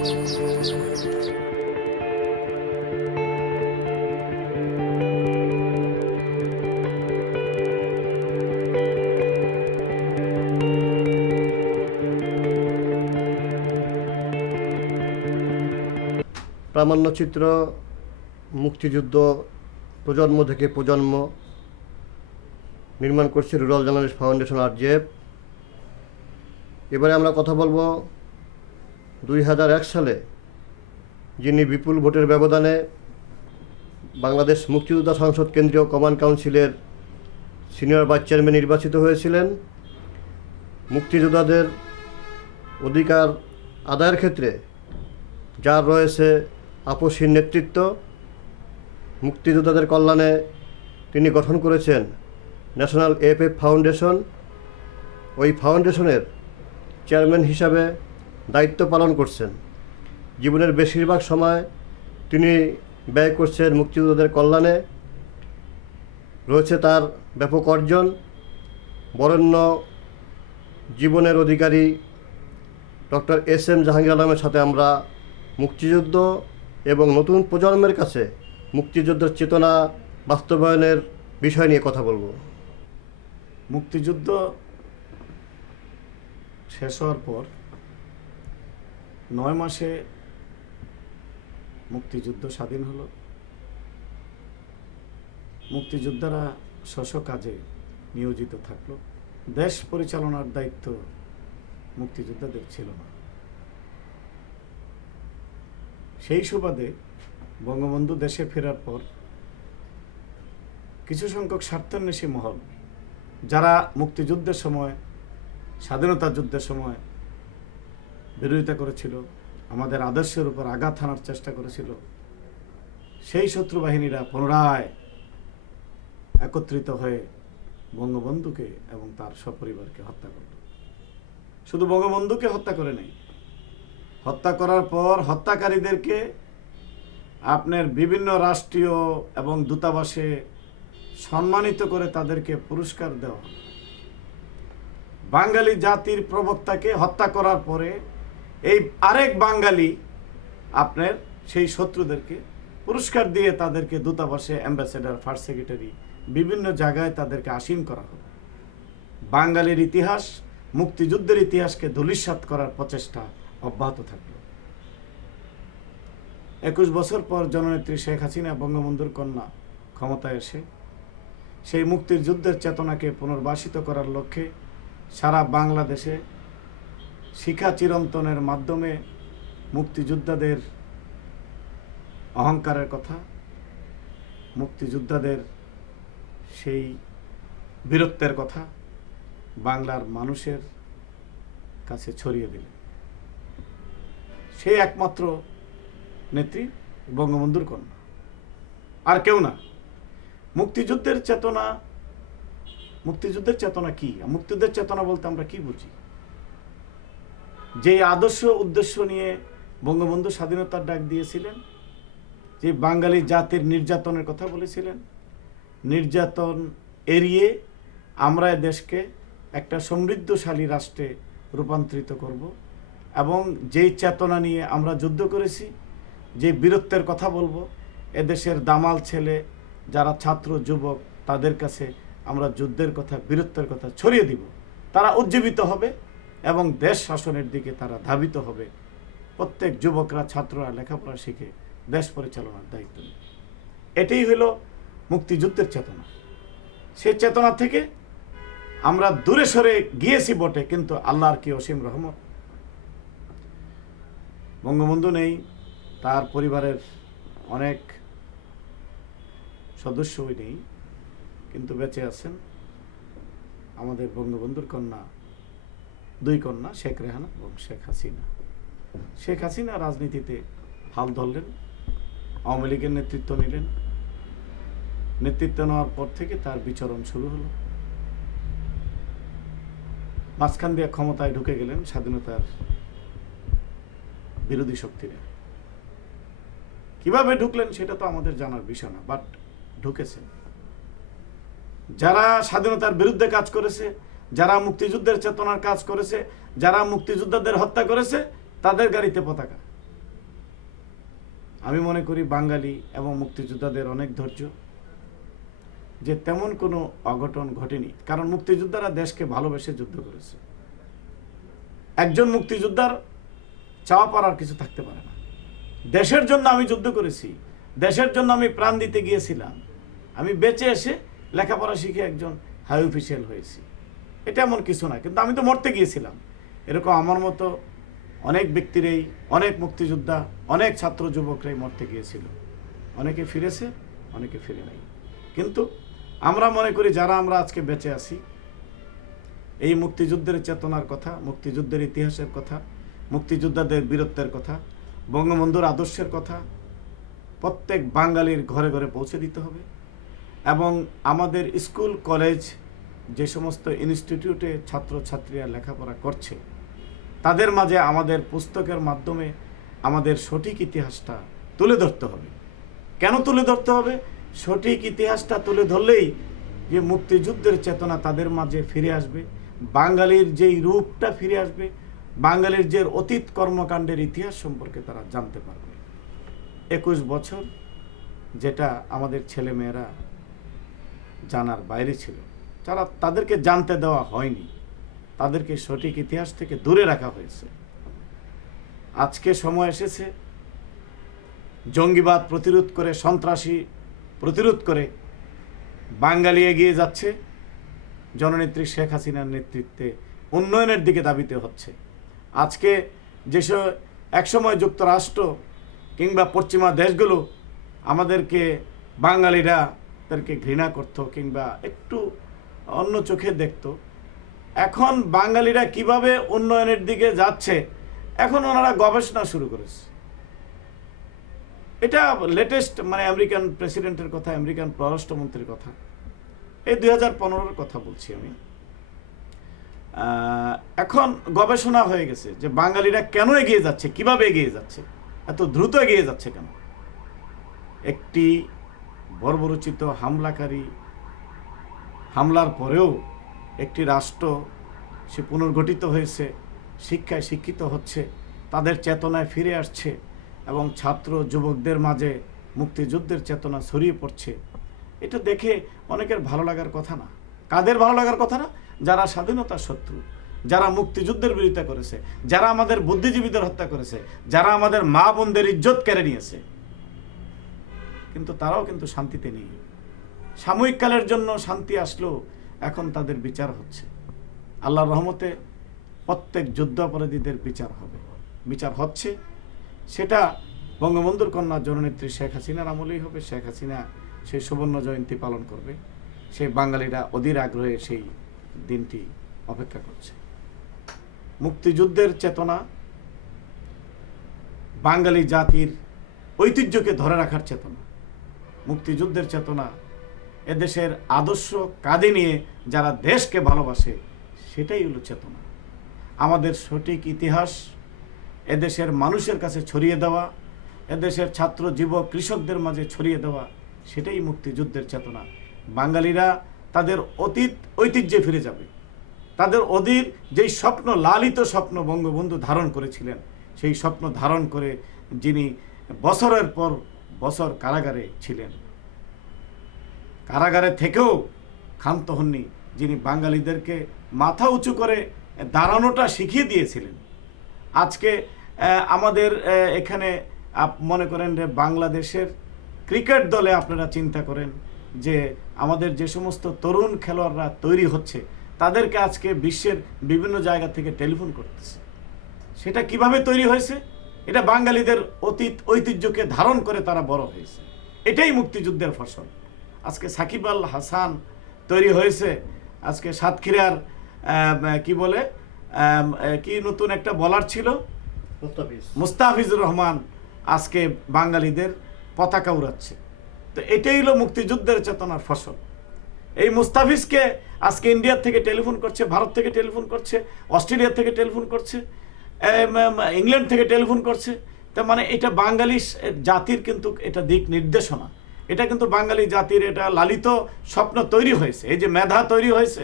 প্রামাণ্যচিত্র মুক্তিযুদ্ধ প্রজন্ম থেকে প্রজন্ম নির্মাণ করছে রুরাল জার্নালিস্ট ফাউন্ডেশন RJF। এবারে আমরা কথা বলবো 2001 সালে যিনি বিপুল ভোটের ব্যবধানে বাংলাদেশ মুক্তিযোদ্ধা সংসদ কেন্দ্রীয় কমান্ড কাউন্সিলের সিনিয়র ভাইস চেয়ারম্যান নির্বাচিত হয়েছিলেন। মুক্তিযোদ্ধাদের অধিকার আদায়ের ক্ষেত্রে যার রয়েছে আপসহীন নেতৃত্ব, মুক্তিযোদ্ধাদের কল্যাণে তিনি গঠন করেছেন ন্যাশনাল AFF ফাউন্ডেশন। ওই ফাউন্ডেশনের চেয়ারম্যান হিসাবে দায়িত্ব পালন করছেন। জীবনের বেশিরভাগ সময় তিনি ব্যয় করছেন মুক্তিযোদ্ধাদের কল্যাণে। রয়েছে তার ব্যাপক অর্জন। বরেণ্য জীবনের অধিকারী ডক্টর SM জাহাঙ্গীর আলমের সাথে আমরা মুক্তিযুদ্ধ এবং নতুন প্রজন্মের কাছে মুক্তিযুদ্ধের চেতনা বাস্তবায়নের বিষয় নিয়ে কথা বলবো। মুক্তিযুদ্ধ শেষ হওয়ার পর 9 মাসে মুক্তিযুদ্ধ স্বাধীন হলো। মুক্তিযোদ্ধারা স্ব কাজে নিয়োজিত থাকলো। দেশ পরিচালনার দায়িত্ব মুক্তিযোদ্ধাদের ছিল না। সেই সুবাদে বঙ্গবন্ধু দেশে ফেরার পর কিছু সংখ্যক স্বার্থান্বেষী মহল, যারা মুক্তিযুদ্ধের সময়, স্বাধীনতা যুদ্ধের সময় বিরোধিতা করেছিল, আমাদের আদর্শের উপর আঘাত হানার চেষ্টা করেছিল, সেই শত্রু বাহিনীরা পুনরায় একত্রিত হয়ে বঙ্গবন্ধুকে এবং তার সপরিবারকে হত্যা করল। শুধু বঙ্গবন্ধুকে হত্যা করে নাই, হত্যা করার পর হত্যাকারীদেরকে আপনার বিভিন্ন রাষ্ট্রীয় এবং দূতাবাসে সম্মানিত করে তাদেরকে পুরস্কার দেওয়া। বাঙালি জাতির প্রবক্তাকে হত্যা করার পরে এই আরেক বাঙালি আপনার সেই শত্রুদেরকে পুরস্কার দিয়ে তাদেরকে দূতাবাসে অ্যাম্বাসেডার, ফার্স্ট সেক্রেটারি বিভিন্ন জায়গায় তাদেরকে আসীন করা হলো। বাঙালির ইতিহাস, মুক্তিযুদ্ধের ইতিহাসকে ধূলিসাৎ করার প্রচেষ্টা অব্যাহত থাকলো। 21 বছর পর জননেত্রী শেখ হাসিনা বঙ্গবন্ধুর কন্যা ক্ষমতায় এসে সেই মুক্তির যুদ্ধের চেতনাকে পুনর্বাসিত করার লক্ষ্যে সারা বাংলাদেশে শিখা চিরন্তনের মাধ্যমে মুক্তিযোদ্ধাদের অহংকারের কথা, মুক্তিযোদ্ধাদের সেই বীরত্বের কথা বাংলার মানুষের কাছে ছড়িয়ে দিলেন। সেই একমাত্র নেত্রী বঙ্গবন্ধুর কন্যা, আর কেউ না। মুক্তিযুদ্ধের চেতনা কি? মুক্তিযুদ্ধের চেতনা বলতে আমরা কি বুঝি? যে আদর্শ উদ্দেশ্য নিয়ে বঙ্গবন্ধু স্বাধীনতার ডাক দিয়েছিলেন, যে বাঙালি জাতির নির্যাতনের কথা বলেছিলেন, নির্যাতন এড়িয়ে আমরা দেশকে একটা সমৃদ্ধশালী রাষ্ট্রে রূপান্তরিত করব, এবং যেই চেতনা নিয়ে আমরা যুদ্ধ করেছি, যে বীরত্বের কথা বলবো, এদেশের দামাল ছেলে যারা ছাত্র যুবক তাদের কাছে আমরা যুদ্ধের কথা, বীরত্বের কথা ছড়িয়ে দিব। তারা উজ্জীবিত হবে এবং দেশ শাসনের দিকে তারা ধাবিত হবে। প্রত্যেক যুবকরা, ছাত্ররা লেখাপড়া শিখে দেশ পরিচালনার দায়িত্ব নেবে। এটাই হলো মুক্তিযুদ্ধের চেতনা। সেই চেতনা থেকে আমরা দূরে সরে গিয়েছি বটে, কিন্তু আল্লাহর কি অসীম রহমত। বঙ্গবন্ধু নেই, তার পরিবারের অনেক সদস্যই নেই, কিন্তু বেঁচে আছেন আমাদের বঙ্গবন্ধুর কন্যা, 2 কন্যা, শেখ রেহানা এবং শেখ হাসিনা। শেখ হাসিনা রাজনীতিতে হাল ধরলেন, আওয়ামী লীগের নেতৃত্ব নিলেন। নেতৃত্ব নেওয়ার পর থেকে তার বিচরণ শুরু হলো। মাঝখান দিয়ে ক্ষমতায় ঢুকে গেলেন স্বাধীনতার বিরোধী শক্তিরা। কিভাবে ঢুকলেন সেটা তো আমাদের জানার বিষয় না, বাট ঢুকেছেন। যারা স্বাধীনতার বিরুদ্ধে কাজ করেছে, যারা মুক্তিযুদ্ধের চেতনার কাজ করেছে, যারা মুক্তিযোদ্ধাদের হত্যা করেছে, তাদের গাড়িতে পতাকা, আমি মনে করি বাঙালি এবং মুক্তিযোদ্ধাদের অনেক ধৈর্য, যে তেমন কোনো অঘটন ঘটেনি। কারণ মুক্তিযোদ্ধারা দেশকে ভালোবেসে যুদ্ধ করেছে। একজন মুক্তিযোদ্ধার চাওয়া পাওয়ার কিছু থাকতে পারে না। দেশের জন্য আমি যুদ্ধ করেছি, দেশের জন্য আমি প্রাণ দিতে গিয়েছিলাম, আমি বেঁচে এসে লেখাপড়া শিখে একজন হাই অফিসিয়াল হয়েছি, এটা এমন কিছু না। কিন্তু আমি তো মরতে গিয়েছিলাম। এরকম আমার মতো অনেক ব্যক্তিরাই, অনেক মুক্তিযোদ্ধা, অনেক ছাত্র যুবকরাই মরতে গিয়েছিল। অনেকে ফিরেছে, অনেকে ফিরে নাই। কিন্তু আমরা মনে করি যারা আমরা আজকে বেঁচে আছি, এই মুক্তিযুদ্ধের চেতনার কথা, মুক্তিযুদ্ধের ইতিহাসের কথা, মুক্তিযোদ্ধাদের বীরত্বের কথা, বঙ্গবন্ধুর আদর্শের কথা প্রত্যেক বাঙালির ঘরে ঘরে পৌঁছে দিতে হবে। এবং আমাদের স্কুল কলেজ, যে সমস্ত ইনস্টিটিউটে ছাত্রছাত্রীরা লেখাপড়া করছে, তাদের মাঝে আমাদের পুস্তকের মাধ্যমে আমাদের সঠিক ইতিহাসটা তুলে ধরতে হবে। কেন তুলে ধরতে হবে? সঠিক ইতিহাসটা তুলে ধরলেই যে মুক্তিযুদ্ধের চেতনা তাদের মাঝে ফিরে আসবে, বাঙালির যেই রূপটা ফিরে আসবে, বাঙালির যে অতীত কর্মকাণ্ডের ইতিহাস সম্পর্কে তারা জানতে পারবে। 21 বছর যেটা আমাদের ছেলে মেয়েরা জানার বাইরে ছিল, তাদেরকে জানতে দেওয়া হয়নি, তাদেরকে সঠিক ইতিহাস থেকে দূরে রাখা হয়েছে। আজকে সময় এসেছে জঙ্গিবাদ প্রতিরোধ করে, সন্ত্রাসী প্রতিরোধ করে বাঙালি এগিয়ে যাচ্ছে। জননেত্রী শেখ হাসিনার নেতৃত্বে উন্নয়নের দিকে ধাবিত হচ্ছে। আজকে যেসব একসময় যুক্তরাষ্ট্র কিংবা পশ্চিমা দেশগুলো আমাদেরকে, বাঙালিরা তাদেরকে ঘৃণা করত কিংবা একটু অন্য চোখে দেখত, এখন বাঙালিরা কিভাবে উন্নয়নের দিকে যাচ্ছে, এখন ওনারা গবেষণা শুরু করেছে। এটা লেটেস্ট, মানে আমেরিকান প্রেসিডেন্টের কথা, আমেরিকান পররাষ্ট্রমন্ত্রীর কথা, এই 2015-র কথা বলছি আমি। এখন গবেষণা হয়ে গেছে যে বাঙালিরা কেন এগিয়ে যাচ্ছে, কিভাবে এগিয়ে যাচ্ছে, এত দ্রুত এগিয়ে যাচ্ছে কেন। একটি বর্বরচিত হামলার পরেও একটি রাষ্ট্র সে পুনর্গঠিত হয়েছে, শিক্ষায় শিক্ষিত হচ্ছে, তাদের চেতনায় ফিরে আসছে এবং ছাত্র যুবকদের মাঝে মুক্তিযুদ্ধের চেতনা ছড়িয়ে পড়ছে। এটা দেখে অনেকের ভালো লাগার কথা না। কাদের ভালো লাগার কথা না? যারা স্বাধীনতার শত্রু, যারা মুক্তিযুদ্ধের বিরোধিতা করেছে, যারা আমাদের বুদ্ধিজীবীদের হত্যা করেছে, যারা আমাদের মা বোনদের ইজ্জত কেড়ে নিয়েছে, কিন্তু তারাও কিন্তু শান্তিতে নেই। সাময়িক কালের জন্য শান্তি আসলেও এখন তাদের বিচার হচ্ছে। আল্লাহর রহমতে প্রত্যেক যুদ্ধাপরাধীদের বিচার হবে, বিচার হচ্ছে। সেটা বঙ্গবন্ধুর কন্যা জননেত্রী শেখ হাসিনার আমলেই হবে। শেখ হাসিনা সেই সুবর্ণ জয়ন্তী পালন করবে। সেই বাঙালিরা অধীর আগ্রহে সেই দিনটি অপেক্ষা করছে। মুক্তিযুদ্ধের চেতনা বাঙালি জাতির ঐতিহ্যকে ধরে রাখার চেতনা, মুক্তিযুদ্ধের চেতনা এদেশের আদর্শ কাঁধে নিয়ে যারা দেশকে ভালোবাসে, সেটাই হলো চেতনা। আমাদের সঠিক ইতিহাস এদেশের মানুষের কাছে ছড়িয়ে দেওয়া, এদেশের ছাত্র যুবক কৃষকদের মাঝে ছড়িয়ে দেওয়া, সেটাই মুক্তিযুদ্ধের চেতনা। বাঙালিরা তাদের অতীত ঐতিহ্যে ফিরে যাবে। তাদের অধীর যেই স্বপ্ন, লালিত স্বপ্ন বঙ্গবন্ধু ধারণ করেছিলেন, সেই স্বপ্ন ধারণ করে যিনি বছরের পর বছর কারাগারে ছিলেন, কারাগারে থেকেও ক্ষান্ত হননি, যিনি বাঙালিদেরকে মাথা উঁচু করে দাঁড়ানোটা শিখিয়ে দিয়েছিলেন। আজকে আমাদের এখানে মনে করেন যে বাংলাদেশের ক্রিকেট দলে আপনারা চিন্তা করেন যে আমাদের যে সমস্ত তরুণ খেলোয়াড়রা তৈরি হচ্ছে, তাদেরকে আজকে বিশ্বের বিভিন্ন জায়গা থেকে টেলিফোন করতেছে। সেটা কিভাবে তৈরি হয়েছে? এটা বাঙালিদের অতীত ঐতিহ্যকে ধারণ করে তারা বড় হয়েছে। এটাই মুক্তিযুদ্ধের ফসল। আজকে সাকিব আল হাসান তৈরি হয়েছে, আজকে সাতক্ষীরার কি বলে কি নতুন একটা বলার ছিল, মুস্তাফিজুর রহমান আজকে বাঙালিদের পতাকা উড়াচ্ছে। তো এটাই হলো মুক্তিযুদ্ধের চেতনার ফসল। এই মুস্তাফিজকে আজকে ইন্ডিয়ার থেকে টেলিফোন করছে, ভারত থেকে টেলিফোন করছে, অস্ট্রেলিয়া থেকে টেলিফোন করছে, ইংল্যান্ড থেকে টেলিফোন করছে। তার মানে এটা বাঙালি জাতির কিন্তু এটা দিক নির্দেশনা, এটা কিন্তু বাঙালি জাতির এটা লালিত স্বপ্ন তৈরি হয়েছে। এই যে মেধা তৈরি হয়েছে,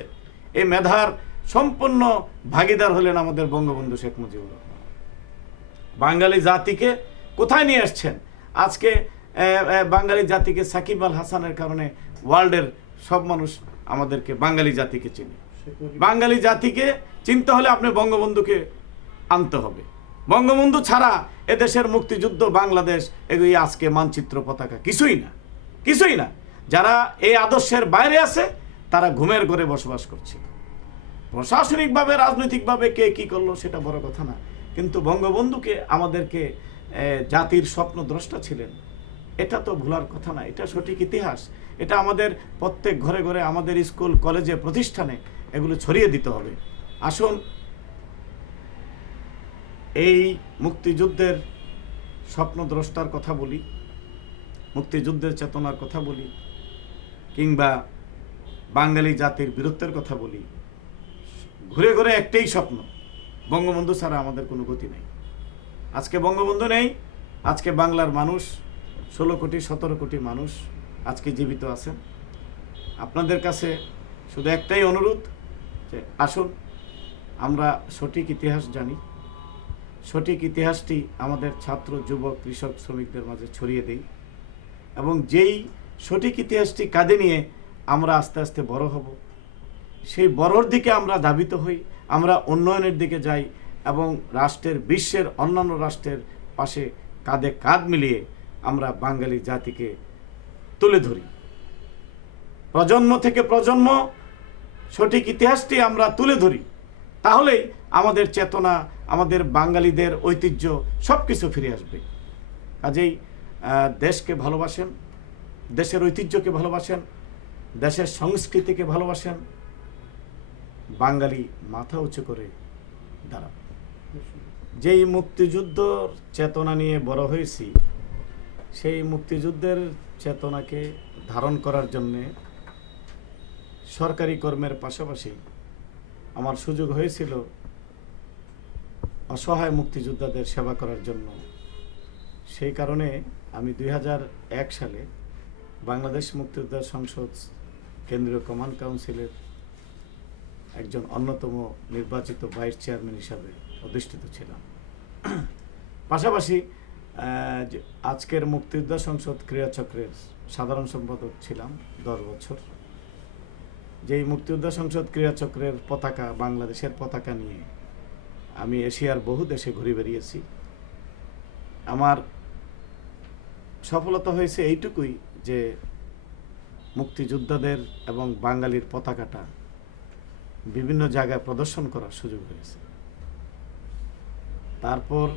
এই মেধার সম্পূর্ণ ভাগিদার হলেন আমাদের বঙ্গবন্ধু শেখ মুজিবুর রহমান। বাঙালি জাতিকে কোথায় নিয়ে আসছেন? আজকে বাঙালি জাতিকে সাকিব আল হাসানের কারণে ওয়ার্ল্ডের সব মানুষ আমাদেরকে বাঙালি জাতিকে চেনে। বাঙালি জাতিকে চিনতে হলে আপনি বঙ্গবন্ধুকে আনতে হবে। বঙ্গবন্ধু ছাড়া এদেশের মুক্তিযুদ্ধ, বাংলাদেশ এগুলি আজকে মানচিত্র পতাকা কিছুই না, কিছুই না। যারা এই আদর্শের বাইরে আছে তারা ঘুমের ঘরে বসবাস করছে। প্রশাসনিকভাবে, রাজনৈতিকভাবে কে কি করলো সেটা বড় কথা না, কিন্তু বঙ্গবন্ধুকে আমাদেরকে জাতির স্বপ্ন দ্রষ্টা ছিলেন, এটা তো ভুলার কথা না। এটা সঠিক ইতিহাস। এটা আমাদের প্রত্যেক ঘরে ঘরে, আমাদের স্কুল, কলেজে, প্রতিষ্ঠানে এগুলো ছড়িয়ে দিতে হবে। আসুন এই মুক্তিযুদ্ধের স্বপ্নদ্রষ্টার কথা বলি, মুক্তিযুদ্ধের চেতনার কথা বলি, কিংবা বাঙালি জাতির বীরত্বের কথা বলি। ঘুরে ঘুরে একটাই স্বপ্ন, বঙ্গবন্ধু ছাড়া আমাদের কোনো গতি নেই। আজকে বঙ্গবন্ধু নেই, আজকে বাংলার মানুষ 16 কোটি 17 কোটি মানুষ আজকে জীবিত আছেন। আপনাদের কাছে শুধু একটাই অনুরোধ যে আসুন আমরা সঠিক ইতিহাস জানি, সঠিক ইতিহাসটি আমাদের ছাত্র, যুবক, কৃষক, শ্রমিকদের মাঝে ছড়িয়ে দেই, এবং যেই সঠিক ইতিহাসটি কাঁধে নিয়ে আমরা আস্তে আস্তে বড় হব, সেই বড়র দিকে আমরা ধাবিত হই, আমরা উন্নয়নের দিকে যাই, এবং রাষ্ট্রের, বিশ্বের অন্যান্য রাষ্ট্রের পাশে কাঁধে কাঁধ মিলিয়ে আমরা বাঙালি জাতিকে তুলে ধরি। প্রজন্ম থেকে প্রজন্ম সঠিক ইতিহাসটি আমরা তুলে ধরি, তাহলেই আমাদের চেতনা, আমাদের বাঙালিদের ঐতিহ্য সব কিছু ফিরে আসবে। কাজেই দেশকে ভালোবাসেন, দেশের ঐতিহ্যকে ভালোবাসেন, দেশের সংস্কৃতিকে ভালোবাসেন, বাঙালি মাথা উঁচু করে দাঁড়াবে। যেই মুক্তিযুদ্ধ চেতনা নিয়ে বড় হয়েছি, সেই মুক্তিযুদ্ধের চেতনাকে ধারণ করার জন্যে সরকারি কর্মের পাশাপাশি আমার সুযোগ হয়েছিল অসহায় মুক্তিযোদ্ধাদের সেবা করার জন্য। সেই কারণে আমি 2001 সালে বাংলাদেশ মুক্তিযোদ্ধা সংসদ কেন্দ্রীয় কমান্ড কাউন্সিলের একজন অন্যতম নির্বাচিত ভাইস চেয়ারম্যান হিসাবে অধিষ্ঠিত ছিলাম। পাশাপাশি আজকের মুক্তিযোদ্ধা সংসদ ক্রীড়াচক্রের সাধারণ সম্পাদক ছিলাম 10 বছর। যেই মুক্তিযোদ্ধা সংসদ ক্রীড়াচক্রের পতাকা, বাংলাদেশের পতাকা নিয়ে আমি এশিয়ার বহু দেশে ঘুরে বেরিয়েছি। আমার সফলতা হয়েছে এইটুকুই যে মুক্তিযোদ্ধাদের এবং বাঙালির পতাকাটা বিভিন্ন জায়গায় প্রদর্শন করার সুযোগ হয়েছে। তারপর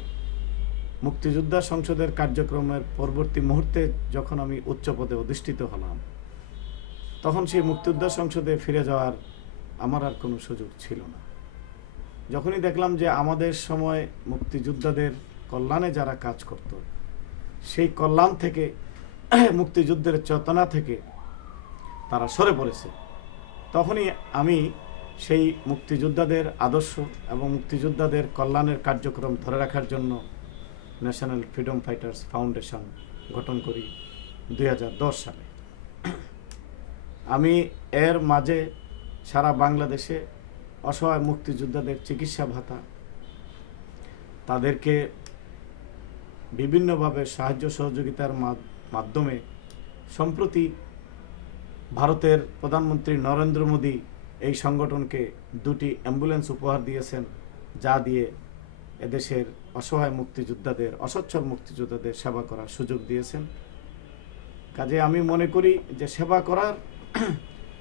মুক্তিযোদ্ধা সংসদের কার্যক্রমের পরবর্তী মুহূর্তে যখন আমি উচ্চ পদে অধিষ্ঠিত হলাম, তখন সেই মুক্তিযোদ্ধা সংসদে ফিরে যাওয়ার আমার আর কোনো সুযোগ ছিল না। যখনই দেখলাম যে আমাদের সময় মুক্তিযোদ্ধাদের কল্যাণে যারা কাজ করত, সেই কল্যাণ থেকে, মুক্তিযুদ্ধের চেতনা থেকে তারা সরে পড়েছে, তখনই আমি সেই মুক্তিযোদ্ধাদের আদর্শ এবং মুক্তিযোদ্ধাদের কল্যাণের কার্যক্রম ধরে রাখার জন্য ন্যাশনাল ফ্রিডম ফাইটার্স ফাউন্ডেশন গঠন করি 2010 সালে। আমি এর মাঝে সারা বাংলাদেশে অসহায় মুক্তিযোদ্ধাদের চিকিৎসা ভাতা, তাদেরকে বিভিন্নভাবে সাহায্য সহযোগিতার মাধ্যমে, সম্প্রতি ভারতের প্রধানমন্ত্রী নরেন্দ্র মোদী এই সংগঠনকে 2টি অ্যাম্বুলেন্স উপহার দিয়েছেন, যা দিয়ে এদেশের অসহায় মুক্তিযোদ্ধাদের, অসচ্ছল মুক্তিযোদ্ধাদের সেবা করার সুযোগ দিয়েছেন। কাজে আমি মনে করি যে সেবা করার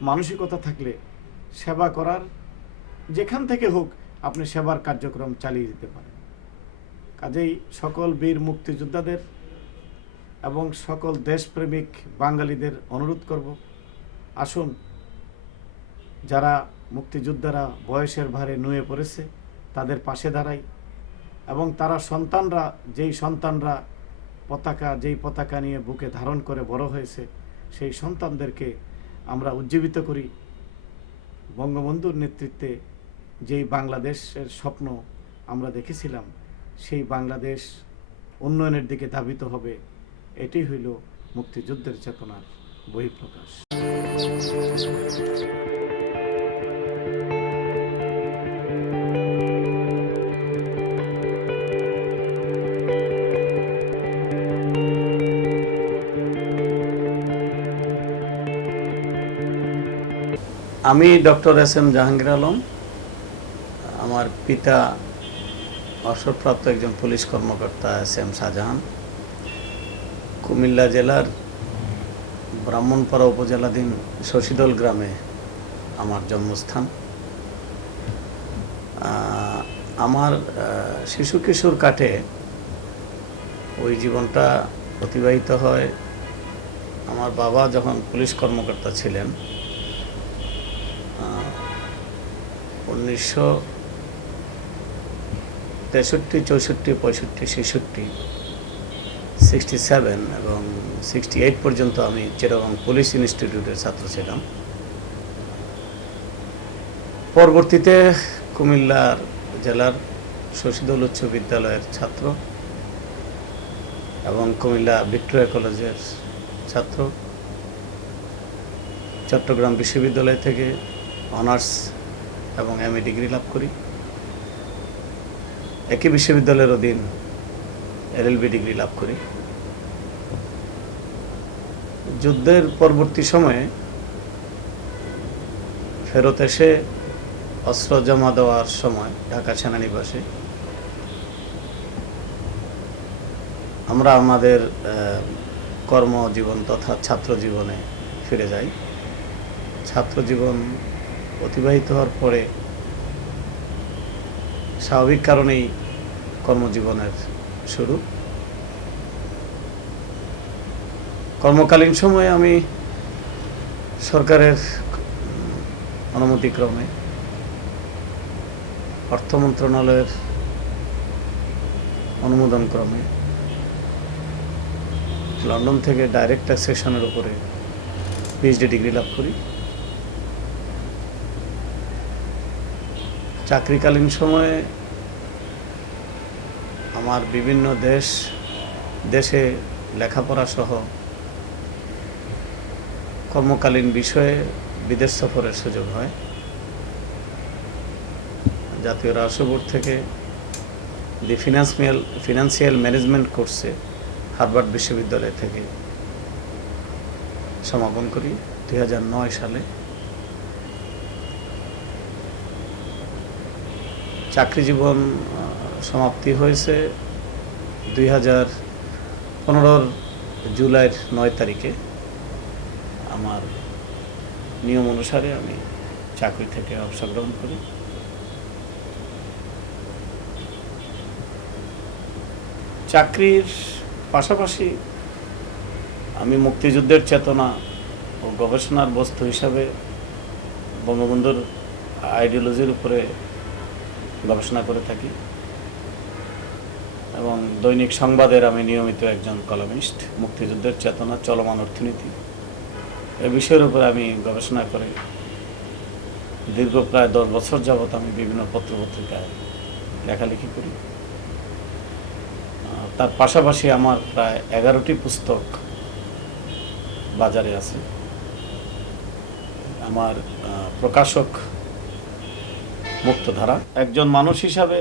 মানসিকতা থাকলে, সেবা করার যেখান থেকে হোক আপনি সেবার কার্যক্রম চালিয়ে দিতে পারেন। কাজেই সকল বীর মুক্তিযোদ্ধাদের এবং সকল দেশপ্রেমিক বাঙালিদের অনুরোধ করব, আসুন যারা মুক্তিযোদ্ধারা বয়সের ভারে নুয়ে পড়েছে তাদের পাশে দাঁড়াই, এবং তারা সন্তানরা, যেই সন্তানরা যেই পতাকা নিয়ে বুকে ধারণ করে বড় হয়েছে, সেই সন্তানদেরকে আমরা উজ্জীবিত করি। বঙ্গবন্ধুর নেতৃত্বে যেই বাংলাদেশের স্বপ্ন আমরা দেখেছিলাম, সেই বাংলাদেশ উন্নয়নের দিকে ধাবিত হবে। এটি হইল মুক্তিযুদ্ধের চেতনার বহিঃপ্রকাশ। আমি doctor S M Jahangir Alam. আমার পিতা অবসরপ্রাপ্ত একজন পুলিশ কর্মকর্তা এস এম শাহজাহান। কুমিল্লা জেলার ব্রাহ্মণপাড়া উপজেলাধীন শশীদল গ্রামে আমার জন্মস্থান। আমার শিশু কিশোর কাটে ওই জীবনটা অতিবাহিত হয়। আমার বাবা যখন পুলিশ কর্মকর্তা ছিলেন 1963, 64, 65, 66, 67 এবং 68 পর্যন্ত আমি চিটাগং পুলিশ ইনস্টিটিউটের ছাত্র ছিলাম। পরবর্তীতে কুমিল্লার জেলার শশীদল উচ্চ বিদ্যালয়ের ছাত্র এবং কুমিল্লা ভিক্টোরিয়া কলেজের ছাত্র। চট্টগ্রাম বিশ্ববিদ্যালয় থেকে অনার্স এবং এমএ ডিগ্রি লাভ করি। একই বিশ্ববিদ্যালয়ের অধীন এলএলবি ডিগ্রি লাভ করি। যুদ্ধের পরবর্তী সময়ে ফেরত এসে অস্ত্র জমা দেওয়ার সময় ঢাকা সেনানিবাসে আমরা আমাদের কর্মজীবন তথা ছাত্র জীবনে ফিরে যাই। ছাত্র জীবন অতিবাহিত হওয়ার পরে স্বাভাবিক কারণেই কর্মজীবনের শুরু। কর্মকালীন সময়ে আমি সরকারের অনুমতিক্রমে অর্থ মন্ত্রণালয়ের অনুমোদন ক্রমে লন্ডন থেকে ডাইরেক্ট ট্যাক্সেশনের উপরে পিএইচডি ডিগ্রি লাভ করি। চাকরিকালীন সময়ে আমার বিভিন্ন দেশে লেখাপড়া সহ কর্মকালীন বিষয়ে বিদেশ সফরের সুযোগ হয়। জাতীয় রাজস্ব বোর্ড থেকে দি ফিনান্সিয়াল ম্যানেজমেন্ট কোর্সে হার্ভার্ড বিশ্ববিদ্যালয় থেকে সমাপন করি 2009 সালে। চাকরি জীবন সমাপ্তি হয়েছে 2015 জুলাইয়ের 9 তারিখে। আমার নিয়ম অনুসারে আমি চাকরি থেকে অবসর গ্রহণ করি। চাকরির পাশাপাশি আমি মুক্তিযুদ্ধের চেতনা ও গবেষণার বস্তু হিসাবে বঙ্গবন্ধুর আইডিওলজির উপরে গবেষণা করে থাকি এবং দৈনিক সংবাদের আমি নিয়মিত একজন কলামিস্ট। মুক্তিযুদ্ধের চেতনা, চলমান অর্থনীতি এ বিষয়ের উপরে আমি গবেষণা করে দীর্ঘ প্রায় 10 বছর যাবৎ আমি বিভিন্ন পত্রপত্রিকায় লেখালেখি করি। তার পাশাপাশি আমার প্রায় 11টি পুস্তক বাজারে আছে। আমার প্রকাশক মুক্তধারা। একজন মানুষ হিসাবে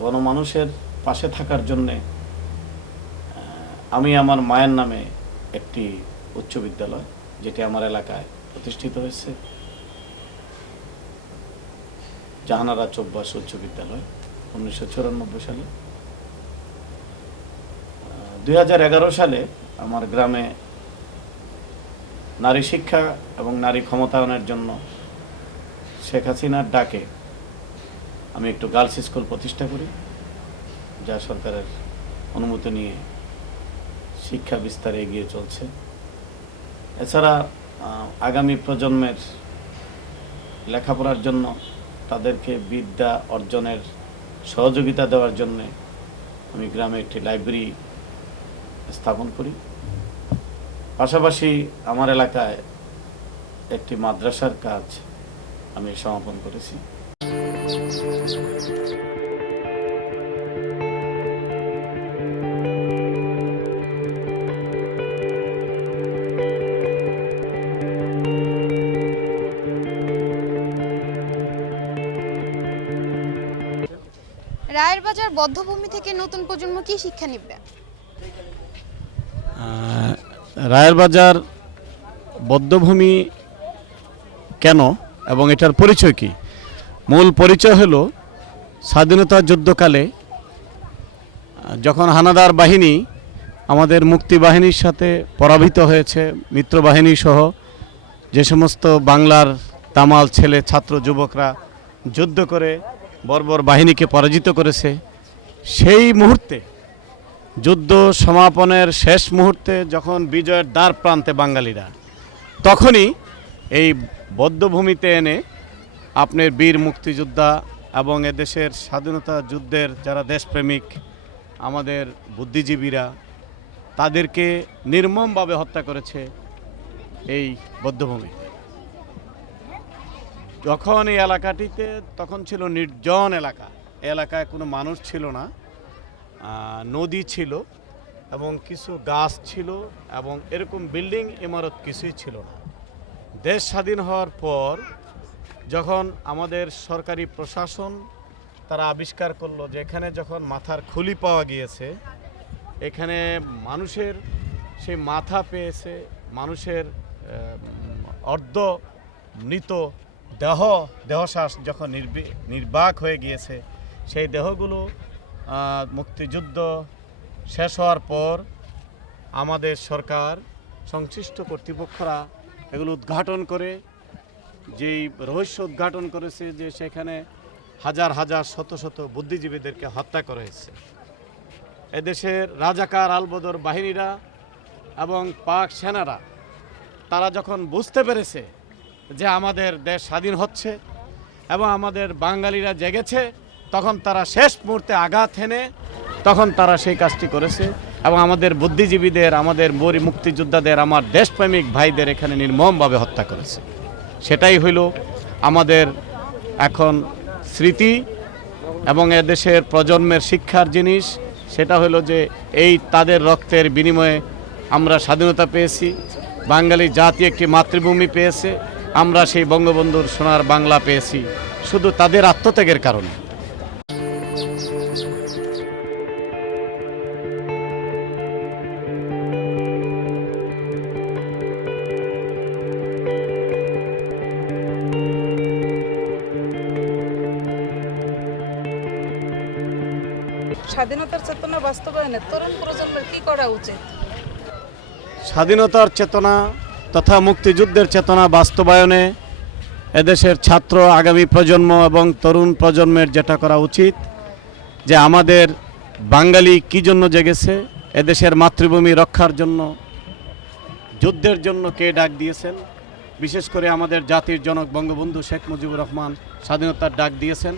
গণমানুষের পাশে থাকার জন্যে আমি আমার মায়ের নামে একটি উচ্চ বিদ্যালয়, যেটি আমার এলাকায় প্রতিষ্ঠিত হয়েছে, জাহানারা চব্বাস উচ্চ বিদ্যালয়, 1994 সালে। 2011 সালে আমার গ্রামে নারী শিক্ষা এবং নারী ক্ষমতায়নের জন্য শেখ হাসিনার ডাকে আমি একটু গার্লস স্কুল প্রতিষ্ঠা করি, যা সরকারের অনুমতি নিয়ে শিক্ষা বিস্তারে এগিয়ে চলছে। এছাড়া আগামী প্রজন্মের লেখাপড়ার জন্য তাদেরকে বিদ্যা অর্জনের সহযোগিতা দেওয়ার জন্য আমি গ্রামে একটি লাইব্রেরি স্থাপন করি। পাশাপাশি আমার এলাকায় একটি মাদ্রাসার কাজ আমি সমাপন করেছি। রায়ের বাজার বধ্যভূমি থেকে নতুন প্রজন্ম কি শিক্ষা নিবে? রায়ের বাজার বধ্যভূমি কেন এবং এটার পরিচয় কি? মূল পরিচয় হলো স্বাধীনতা যুদ্ধকালে যখন হানাদার বাহিনী আমাদের মুক্তি বাহিনীর সাথে পরাভূত হয়েছে, মিত্রবাহিনী সহ যে সমস্ত বাংলার তামাল ছেলে ছাত্র যুবকরা যুদ্ধ করে বর্বর বাহিনীকে পরাজিত করেছে, সেই মুহূর্তে যুদ্ধ সমাপনের শেষ মুহূর্তে যখন বিজয়ের দ্বার প্রান্তে বাঙালিরা, তখনই এই বধ্যভূমিতে এনে আপনার বীর মুক্তিযোদ্ধা এবং এদেশের স্বাধীনতা যুদ্ধের যারা দেশপ্রেমিক আমাদের বুদ্ধিজীবীরা, তাদেরকে নির্মমভাবে হত্যা করেছে এই বধ্যভূমি। যখন এই এলাকাটিতে তখন ছিল নির্জন এলাকা, এলাকায় কোনো মানুষ ছিল না, নদী ছিল এবং কিছু গাছ ছিল এবং এরকম বিল্ডিং ইমারত কিছুই ছিল না। দেশ স্বাধীন হওয়ার পর যখন আমাদের সরকারি প্রশাসন তারা আবিষ্কার করলো যে এখানে যখন মাথার খুলি পাওয়া গিয়েছে, এখানে মানুষের সেই মাথা পেয়েছে, মানুষের অর্ধ মৃত দেহশ্বাস যখন নির্বাক হয়ে গিয়েছে, সেই দেহগুলো মুক্তিযুদ্ধ শেষ হওয়ার পর আমাদের সরকার সংশ্লিষ্ট কর্তৃপক্ষরা এগুলো উদ্ঘাটন করে যেই রহস্য উদ্ঘাটন করেছে যে সেখানে হাজার হাজার শত শত বুদ্ধিজীবীদেরকে হত্যা করা হয়েছে। এদেশের রাজাকার আলবদর বাহিনীরা এবং পাক সেনারা তারা যখন বুঝতে পেরেছে যে আমাদের দেশ স্বাধীন হচ্ছে এবং আমাদের বাঙালিরা জেগেছে, তখন তারা শেষ মুহূর্তে আঘাত হেনে তখন তারা সেই কাজটি করেছে এবং আমাদের বুদ্ধিজীবীদের, আমাদের মুক্তিযোদ্ধাদের, আমার দেশপ্রেমিক ভাইদের এখানে নির্মমভাবে হত্যা করেছে। সেটাই হইল আমাদের এখন স্মৃতি এবং এদেশের প্রজন্মের শিক্ষার জিনিস। সেটা হলো যে এই তাদের রক্তের বিনিময়ে আমরা স্বাধীনতা পেয়েছি, বাঙালি জাতি একটি মাতৃভূমি পেয়েছে, আমরা সেই বঙ্গবন্ধুর সোনার বাংলা পেয়েছি শুধু তাদের আত্মত্যাগের কারণে। স্বাধীনতার চেতনা বাস্তবায়নে তরুণ প্রজন্মের কি করা উচিত? স্বাধীনতার চেতনা তথা মুক্তিযুদ্ধের চেতনা বাস্তবায়নে এদেশের ছাত্র, আগামী প্রজন্ম এবং তরুণ প্রজন্মের যেটা করা উচিত, যে আমাদের বাঙালি কী জন্য জেগেছে, এদেশের মাতৃভূমি রক্ষার জন্য, যুদ্ধের জন্য কে ডাক দিয়েছেন, বিশেষ করে আমাদের জাতির জনক বঙ্গবন্ধু শেখ মুজিবুর রহমান স্বাধীনতার ডাক দিয়েছেন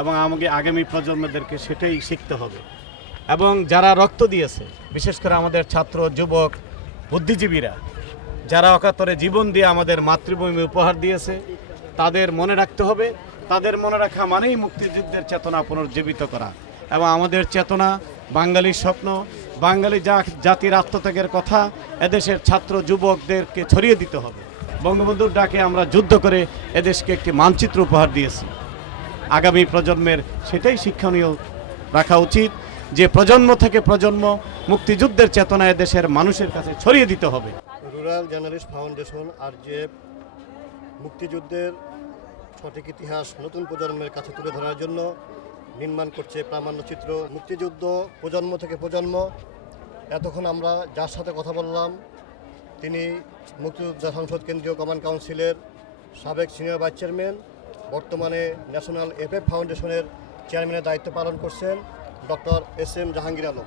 এবং আমাকে আগামী প্রজন্মদেরকে সেটাই শিখতে হবে। এবং যারা রক্ত দিয়েছে, বিশেষ করে আমাদের ছাত্র, যুবক, বুদ্ধিজীবীরা যারা অকাতরে জীবন দিয়ে আমাদের মাতৃভূমি উপহার দিয়েছে, তাদের মনে রাখতে হবে। তাদের মনে রাখা মানেই মুক্তিযুদ্ধের চেতনা পুনর্জীবিত করা এবং আমাদের চেতনা, বাঙালির স্বপ্ন, বাঙালি জাতির আত্মত্যাগের কথা এদেশের ছাত্র যুবকদেরকে ছড়িয়ে দিতে হবে। বঙ্গবন্ধুর ডাকে আমরা যুদ্ধ করে এদেশকে একটি মানচিত্র উপহার দিয়েছি। আগামী প্রজন্মের সেটাই শিক্ষণীয় রাখা উচিত যে প্রজন্ম থেকে প্রজন্ম মুক্তিযুদ্ধের চেতনা এদেশের মানুষের কাছে ছড়িয়ে দিতে হবে। রুরাল জার্নালিস্ট ফাউন্ডেশন RJF মুক্তিযুদ্ধের সঠিক ইতিহাস নতুন প্রজন্মের কাছে তুলে ধরার জন্য নির্মাণ করছে প্রামাণ্যচিত্র মুক্তিযুদ্ধ প্রজন্ম থেকে প্রজন্ম। এতক্ষণ আমরা যার সাথে কথা বললাম তিনি মুক্তিযোদ্ধা সংসদ কেন্দ্রীয় কমান্ড কাউন্সিলের সাবেক সিনিয়র ভাইস চেয়ারম্যান, বর্তমানে ন্যাশনাল FF ফাউন্ডেশনের চেয়ারম্যানের দায়িত্ব পালন করছেন ডক্টর SM জাহাঙ্গীর আলম।